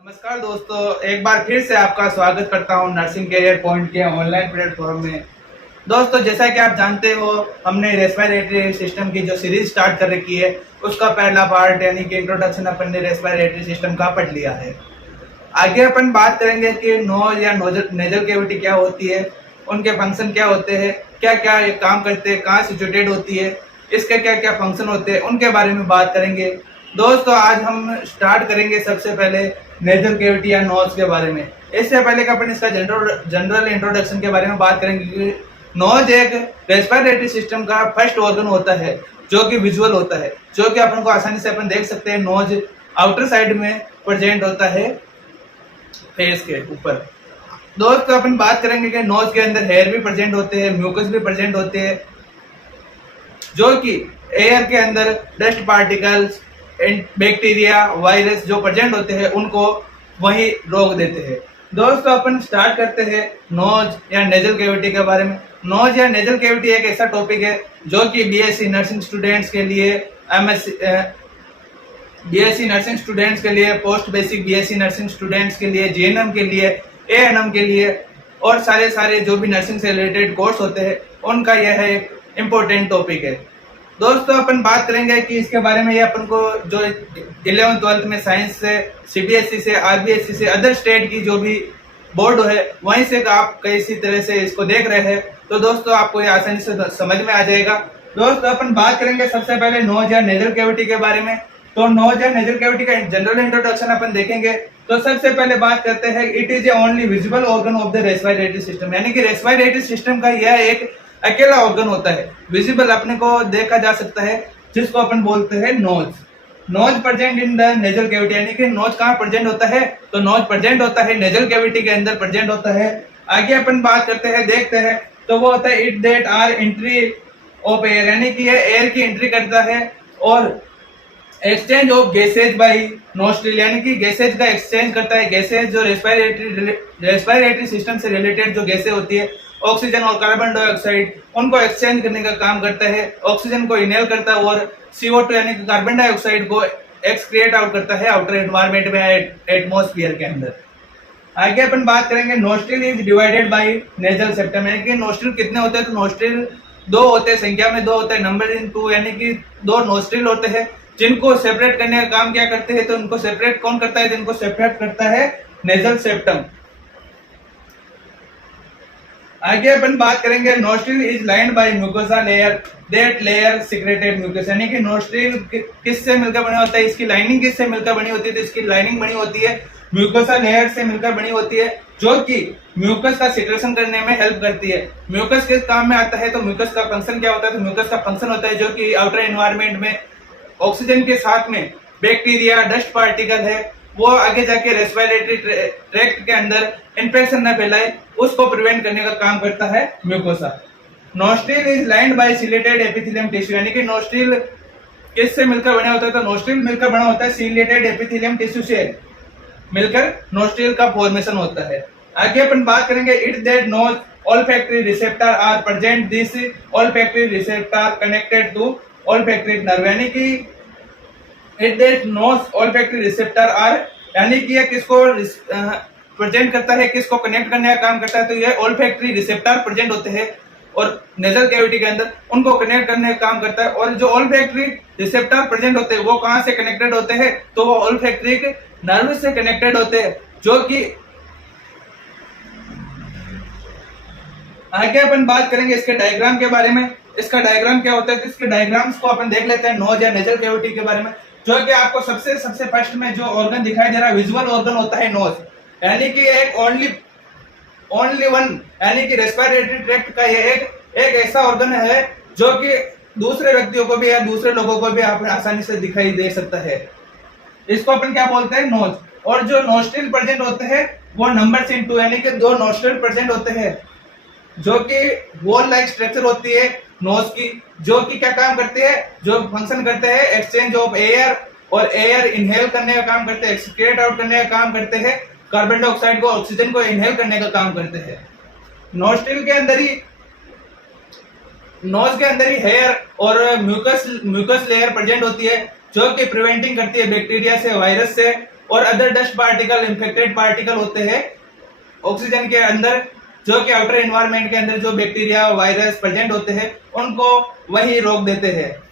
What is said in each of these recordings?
नमस्कार दोस्तों, एक बार फिर से आपका स्वागत करता हूं नर्सिंग कैरियर पॉइंट के ऑनलाइन प्लेटफॉर्म में। दोस्तों, जैसा कि आप जानते हो, हमने रेस्पिरेटरी सिस्टम की जो सीरीज स्टार्ट कर रखी है उसका पहला पार्ट यानी कि इंट्रोडक्शन अपन ने रेस्पिरेटरी सिस्टम का पढ़ लिया है। आगे अपन बात करेंगे कि नोज या नेजल कैविटी क्या होती है, उनके फंक्शन क्या होते हैं, क्या क्या ये काम करते हैं, कहाँ सिचुएटेड होती है, इसके क्या क्या फंक्शन होते हैं, उनके बारे में बात करेंगे। दोस्तों, आज हम स्टार्ट करेंगे सबसे पहले नेजल कैविटी या नोज के बारे में। इससे पहले कि अपन इसका जनरल इंट्रोडक्शन के बारे में बात करेंगे कि नोज एक रेस्पिरेटरी सिस्टम का फर्स्ट ऑर्गन होता है जो कि विजुअल होता है, जो कि अपन को आसानी से अपन देख सकते हैं। नोज आउटर साइड में प्रेजेंट होता है फेस के ऊपर। दोस्तों, अपन बात करेंगे कि नोज के अंदर हेयर भी प्रेजेंट होते हैं, म्यूकस भी प्रेजेंट होते हैं, जो कि एयर के अंदर डस्ट पार्टिकल्स, बैक्टीरिया, वायरस जो प्रेजेंट होते हैं उनको वही रोक देते हैं। दोस्तों, अपन स्टार्ट करते हैं नोज या नेजल कैविटी के बारे में। नोज या नेजल कैविटी एक ऐसा टॉपिक है जो कि बीएससी नर्सिंग स्टूडेंट्स के लिए, बीएससी नर्सिंग स्टूडेंट्स के लिए, post basic BSc nursing students के लिए, जीएनएम के लिए, एएनएम के लिए और सारे जो भी नर्सिंग से रिलेटेड कोर्स होते हैं उनका यह एक इम्पोर्टेंट टॉपिक है। दोस्तों, अपन बात करेंगे कि इसके बारे में ये अपन को जो 11th-12th में साइंस से, सीबीएसई से, आरबीएसई से, अदर स्टेट की जो भी बोर्ड है वहीं से आप किसी तरह से इसको देख रहे हैं तो दोस्तों आपको ये आसानी से समझ में आ जाएगा। दोस्तों, अपन बात करेंगे सबसे पहले नोज या नेजल कैविटी के बारे में। तो नोज या नेजल कैविटी का जनरल इंट्रोडक्शन अपन देखेंगे तो सबसे पहले बात करते हैं, it is A only visible organ of the respiratory system, यानी कि रेस्पिरेटरी सिस्टम का यह एक अकेला ऑर्गन होता है, विजिबल, अपने को देखा जा सकता है, जिसको अपन बोलते हैं nose. Nose present in the nasal cavity, यानी कि नोज कहाँ प्रेजेंट होता है, तो नोज प्रेजेंट होता है नेजल कैविटी के अंदर प्रेजेंट होता है। आगे अपन बात करते हैं, देखते हैं, तो वो होता है it that are entry of air, यानी कि यह एयर की एंट्री करता है और exchange of gases by nostril, यानी कि गैसेज का एक्सचेंज करता है। गैसेज जो रेस्पिरेटरी सिस्टम से रिलेटेड जो गैसें होती है, ऑक्सीजन और कार्बन डाइऑक्साइड, उनको एक्सचेंज करने का काम करता है। ऑक्सीजन को इनहेल करता है और CO2 यानी कि कार्बन डाइऑक्साइड को एक्सक्रिएट आउट करता है आउटर एनवायरनमेंट में, एटमॉस्फेयर के अंदर। आगे अपन बात करेंगे, nostril is divided by nasal septum, यानी कि नोस्ट्रिल कितने होते हैं, तो नोस्ट्रिल 2 होते हैं, संख्या में 2 होते हैं, नंबर इन 2, यानी कि 2 नोस्ट्रिल होते हैं जिनको सेपरेट करने का काम क्या करते हैं, तो उनको सेपरेट कौन करता है, जिनको सेपरेट करता है नेजल सेप्टम। आगे अपन बात करेंगे, nostril is lined by mucosa layer, that layer secreted mucus, यानी कि नोस्ट्रिल किससे मिलकर बना होता है, इसकी लाइनिंग किससे मिलकर बनी होती है, तो इसकी लाइनिंग बनी होती है म्यूकोसा लेयर से मिलकर बनी होती है, जो कि म्यूकस का सिक्रेशन करने में हेल्प करती है। म्यूकस किस काम में आता है, तो म्यूकस का फंक्शन क्या होता है, तो म्यूकस का फंक्शन होता है जो कि आउटर एनवायरनमेंट में ऑक्सीजन के साथ में बैक्टीरिया, डस्ट पार्टिकल है, वो आगे जाके रेस्पिरेटरी ट्रैक्ट के अंदर इन्फेक्शन न फैलाए, उसको प्रिवेंट करने का काम करता है mucosa. Nostril is lined bye chelated epithelium tissue, यानी कि नोस्ट्रिल किससे मिलकर बना होता है, तो नोस्ट्रिल मिलकर बना होता है सिलेटेड एपिथेलियम टिश्यू से मिलकर नोस्ट्रिल का फॉर्मेशन होता है। आगे अपन बात करेंगे, it that nose olfactory receptor are present, this olfactory receptor connected to olfactory nerve, यानी कि it that nose olfactory receptor are, यानी कि ये किसको प्रेजेंट करता है, किसको कनेक्ट करने का काम करता है, तो ये olfactory receptor प्रेजेंट होते हैं और नेजल कैविटी के अंदर उनको कनेक्ट करने का काम करता है। और जो olfactory receptor प्रेजेंट होते हैं वो कहां से कनेक्टेड होते हैं, तो वो olfactory नर्व से कनेक्टेड होते हैं, जो कि आगे अपन बात करेंगे इसके डायग्राम के बारे में। इसका डायग्राम क्या होता है, तो इसके डायग्राम्स को अपन देख लेते हैं नोज या नेजल कैविटी के बारे में। जो कि आपको सबसे फर्स्ट में जो ऑर्गन दिखाई दे रहा है, विजुअल ऑर्गन होता है नोज, यानी कि एक ओनली वन, यानी कि रेस्पिरेटरी ट्रैक्ट का ये एक ऐसा ऑर्गन है जो कि दूसरे व्यक्तियों को भी या दूसरे लोगों को भी आप आसानी से दिखाई दे सकता है। इसको अपन क्या बोलते हैं, नोज। और जो नोस्ट्रिल प्रेजेंट होते हैं वो नंबर इन 2, यानी कि 2 नोस्ट्रिल प्रेजेंट होते हैं, जो कि वॉल लाइक स्ट्रक्चर होती है नोज की, जो कि क्या काम करते हैं, जो फंक्शन करते हैं एक्सचेंज ऑफ एयर, और एयर इनहेल करने का काम करते हैं, एक्सक्रिएट आउट करने का काम करते हैं, कार्बन डाइऑक्साइड को, ऑक्सीजन को इनहेल करने का काम करते हैं। नोस्ट्रिल के अंदर ही, नोज के अंदर ही हेयर और म्यूकस लेयर प्रेजेंट होती है, जो कि प्रिवेंटिंग करती है बैक्टीरिया से, वायरस से और other dust particle, infected particle होते हैं ऑक्सीजन के अंदर, जो कि आउटर एनवायरनमेंट के अंदर जो बैक्टीरिया वायरस प्रेजेंट होते हैं उनको वही रोक देते हैं,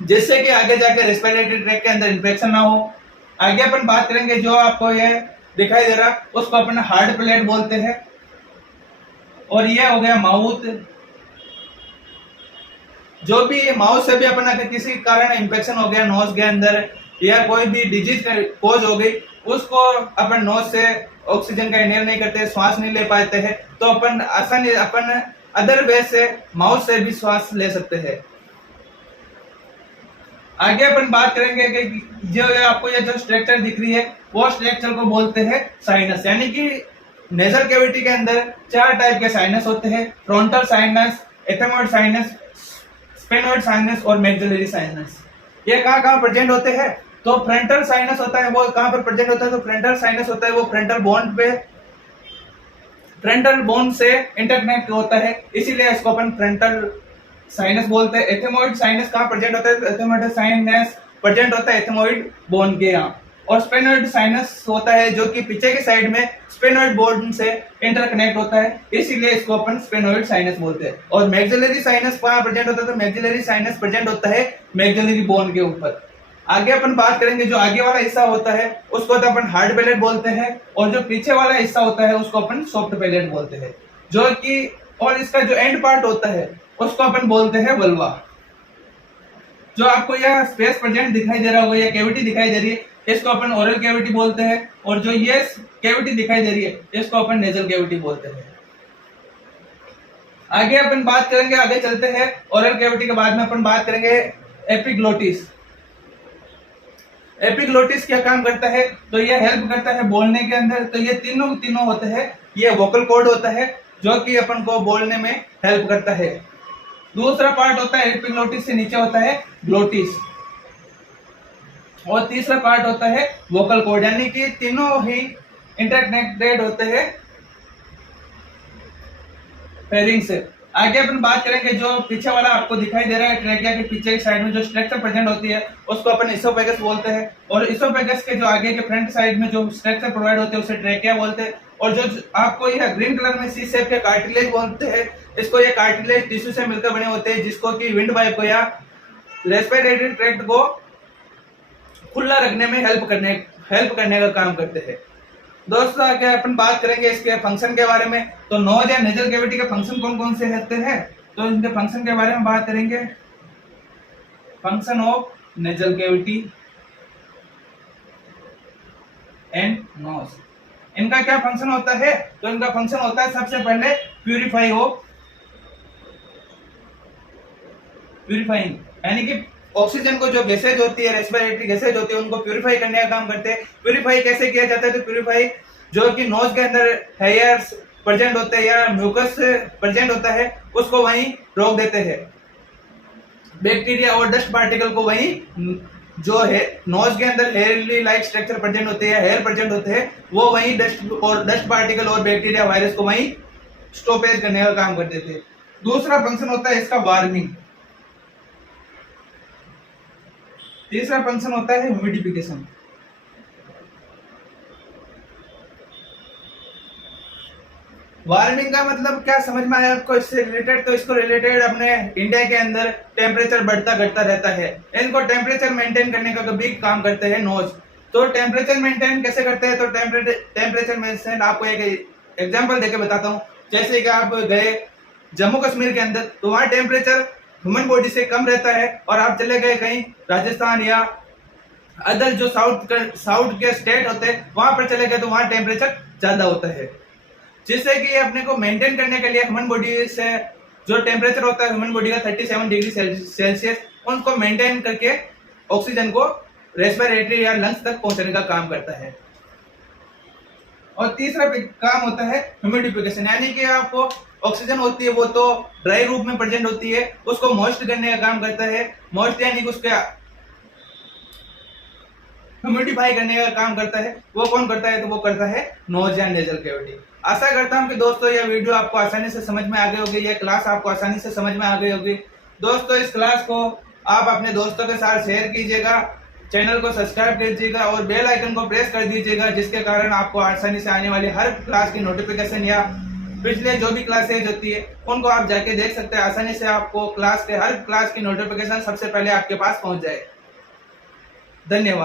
जिससे कि आगे जाके रेस्पिरेटरी ट्रैक्ट के अंदर इन्फेक्शन ना हो। आगे अपन बात करेंगे, जो आपको ये दिखाई दे रहा उसको अपन हार्ड प्लेट बोलते हैं, और ये हो गया माउथ। जो भी माउथ से भी अपन अगर किसी कारण इन्फेक्शन हो गया नोज के अंदर या कोई भी डिजीज कोज हो गई, उसको अपन नोज से ऑक्सीजन का इनहेल नहीं करते, श्वास नहीं ले पाते हैं, तो अपन आसानी अपन अदर वे से माउथ से भी श्वास ले सकते हैं। आगे अपन बात करेंगे कि जो आपको ये जो स्ट्रक्चर दिख रही है वो स्ट्रक्चर को बोलते हैं साइनस, यानी कि नेजल कैविटी के अंदर 4 टाइप के साइनस होते हैं, frontal sinus, ethmoid sinus, sphenoid sinus और मैक्सिलरी साइनस। ये कहाँ प्रेजेंट होते हैं? तो फ्रंटल साइनस होता है वो कहां पर प्रेजेंट होता है? तो फ्रंटल साइनस होता है वो फ्रंटल बोन पे, फ्रंटल बोन से इंटरकनेक्ट होता है, इसीलिए इसको अपन फ्रंटल साइनस बोलते हैं। एथेमॉइड साइनस कहां प्रेजेंट होता है? एथेमॉइड साइनस प्रेजेंट होता है एथेमॉइड बोन के यहाँ। और स्फेनोइड साइनस होता है जो कि पीछे के साइड में स्फेनोइड बोन से इंटरकनेक्ट होता है, इसीलिए इसको अपन स्फेनोइड साइनस बोलते हैं। और मैक्सिलरी साइनस कहां प्रेजेंट होता है? तो मैक्सिलरी साइनस प्रेजेंट होता है मैक्सिलरी बोन के ऊपर। आगे अपन बात करेंगे, जो आगे वाला हिस्सा होता है उसको तो अपन हार्ड पैलेट बोलते हैं, और जो पीछे वाला हिस्सा होता है उसको अपन सॉफ्ट पैलेट बोलते हैं, जो कि और इसका जो एंड पार्ट होता है उसको अपन बोलते हैं वल्वा। जो आपको यह स्पेस प्रेजेंट दिखाई दे रहा होगा, यह कैविटी दिखाई दे रही है, इसको अपन ओरल कैविटी बोलते हैं, और जो ये कैविटी दिखाई दे रही है इसको अपन नेजल कैविटी बोलते हैं। आगे अपन बात करेंगे, आगे चलते हैं, ओरल कैविटी के बाद में अपन बात करेंगे एपिग्लोटिस। एपिग्लोटिस क्या काम करता है? तो ये हेल्प करता है बोलने के अंदर। तो ये तीनों होते हैं, ये वोकल कॉर्ड होता है जो कि अपन को बोलने में हेल्प करता है। दूसरा पार्ट होता है एपिग्लोटिस से नीचे होता है ग्लोटिस, और तीसरा पार्ट होता है वोकल कॉर्ड, यानी कि तीनों ही इंटरकनेक्टेड होते हैं फेरिंग से। आगे अपन बात करेंगे, जो पीछे वाला आपको दिखाई दे रहा है ट्रेकिया के पीछे की साइड में जो स्ट्रक्चर प्रेजेंट होती है उसको अपन इसोफेगस बोलते हैं, और इसोफेगस के जो आगे के फ्रंट साइड में जो स्ट्रक्चर प्रोवाइड होते हैं उसे ट्रेकिया बोलते हैं। और जो आपको यह ग्रीन कलर में सी शेप के कार्टिलेज बोलते हैं, इसको ये कार्टिलेज टिश्यू से मिलकर बने होते हैं, जिसको कि विंड पाइप को या रेस्पिरेटरी ट्रैक्ट को खुला रखने में हेल्प करने का काम करते हैं। दोस्तों आगे अपन बात करेंगे इसके फंक्शन के बारे में। तो नोज या नेजल कैविटी के फंक्शन कौन कौन से रहते हैं, तो इनके फंक्शन के बारे में बात करेंगे। Function of nasal cavity and nose, इनका क्या फंक्शन होता है? तो इनका फंक्शन होता है सबसे पहले प्यूरिफाइंग, यानी कि ऑक्सीजन को जो गैसेज होती है, रेस्पिरेटरी गैसेज होती है, उनको प्यूरिफाई करने का काम करते हैं। प्यूरिफाई कैसे किया जाता है? तो प्यूरिफाई जो कि नोज के अंदर हेयर्स प्रेजेंट होते हैं या म्यूकस प्रेजेंट होता है उसको वहीं रोक देते हैं। बैक्टीरिया और डस्ट पार्टिकल को वहीं जो है नोज के अंदर हेयरली लाइक स्ट्रक्चर प्रेजेंट होते हैं, हेयर प्रेजेंट होते हैं, वो वहीं डस्ट पार्टिकल और बैक्टीरिया वायरस को वहीं स्टॉपेज करने का काम करते थे। दूसरा फंक्शन होता है इसका वार्मिंग। तीसरा फंक्शन होता है ह्यूमिडिफिकेशन। वार्मिंग का मतलब क्या समझ में आया आपको इससे रिलेटेड? तो इसको रिलेटेड अपने इंडिया के अंदर टेम्परेचर बढ़ता घटता रहता है, इनको टेम्परेचर मेंटेन करने का भी काम करते हैं नोज। तो टेम्परेचर मेंटेन कैसे करते हैं? तो टेम्परेचर मेंटेन आपको एक एग्जांपल देके बताता हूँ। जैसे कि आप गए जम्मू कश्मीर के अंदर, तो वहाँ टेम्परेचर ह्यूमन बॉडी से कम रहता है, और आप चले गए कहीं राजस्थान या अदर जो साउथ के स्टेट होते हैं वहां पर चले गए तो वहां टेम्परेचर ज्यादा होता है, जिससे कि अपने को मेंटेन करने के लिए ह्यूमन बॉडी से जो टेम्परेचर होता है ह्यूमन बॉडी का 37 डिग्री सेल्सियस, उनको मेंटेन करके ऑक्सीजन को रेस्पिरेटरी या लंग्स तक पहुंचाने का काम करता है। और तीसरा काम होता है ह्यूमिडिफिकेशन, यानी कि आपको ऑक्सीजन होती है वो तो ड्राई रूप में प्रेजेंट होती है, उसको मॉइस्ट करने का काम करता है। मॉइस्ट यानी कि उसके ह्यूमिडिफाई करने का काम करता है। वो कौन करता है? तो वो करता है नोज या नेजल कैविटी। आशा करता हूं कि दोस्तों यह वीडियो आपको आसानी से समझ में आ गई होगी, यह क्लास आपको आसानी से समझ में आ गई होगी। दोस्तों इस क्लास को आप अपने दोस्तों के साथ शेयर कीजिएगा, चैनल को सब्सक्राइब कर दीजिएगा और बेल आइकन को प्रेस कर दीजिएगा, जिसके कारण आपको आसानी से आने वाली हर क्लास की नोटिफिकेशन या पिछले जो भी क्लासेज होती है उनको आप जाके देख सकते हैं। आसानी से आपको हर क्लास की नोटिफिकेशन सबसे पहले आपके पास पहुंच जाए। धन्यवाद।